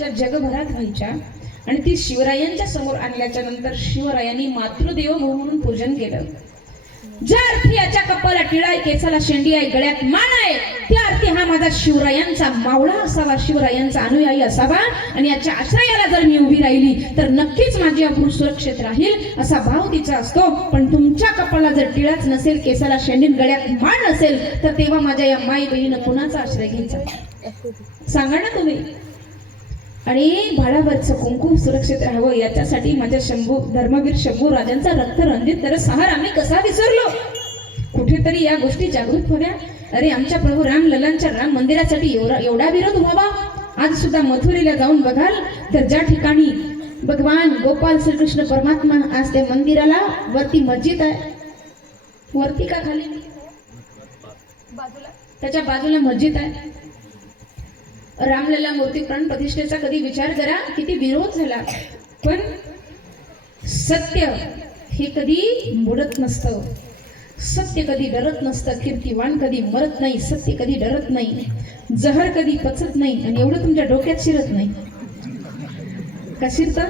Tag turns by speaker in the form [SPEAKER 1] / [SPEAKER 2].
[SPEAKER 1] त्या जगभरात व्हायच्या. आणि ती शिवरायांच्या समोर आणल्याच्या नंतर शिवरायांनी मातृदेव म्हणून पूजन केलं. ज्या अर्थी याच्या कपाला टिळा आहे केसाला शेंडी आहे गळ्यात मान आहे त्या अर्थी हा माझा शिवरायांचा मावळा असावा शिवरायांचा अनुयायी असावा. आणि याच्या आश्रयाला जर मी उभी राहिली तर नक्कीच माझी अभूर सुरक्षित राहील असा भाव तिचा असतो. पण तुमच्या कपाला जर टिळाच नसेल केसाला शेंडीन गळ्यात मान असेल तर तेव्हा माझ्या या माई बहिणीनं कुणाचा आश्रय घ्यायचा. सांगा ना तुम्ही. आणि भाडावरचं कुंकू सुरक्षित राहावं याच्यासाठी माझ्या शंभू धर्मवीर शंभू राजांचा रक्त रंजित तर सहार आम्ही कसा विसरलो? कुठेतरी या गोष्टी जागृत व्हाव्या. अरे आमच्या प्रभू राम ललांच्या राम मंदिरासाठी एवढा एवढा विरोध व्हावा? आज सुद्धा मथुरेला जाऊन बघाल? तर ज्या ठिकाणी भगवान गोपाल श्रीकृष्ण परमात्मा आज त्या मंदिराला वरती मस्जिद आहे. वरती का खाली? त्याच्या बाजूला मस्जिद आहे. रामलला मूर्ती प्राण प्रतिष्ठेचा कधी विचार करा किती विरोध झाला. पण सत्य हे कधी बुडत नसतं. सत्य कधी डरत नसतं. कीर्तिवान कधी मरत नाही. सत्य कधी डरत नाही. जहर कधी पचत नाही. आणि एवढं तुमच्या डोक्यात शिरत नाही. का शिरतं?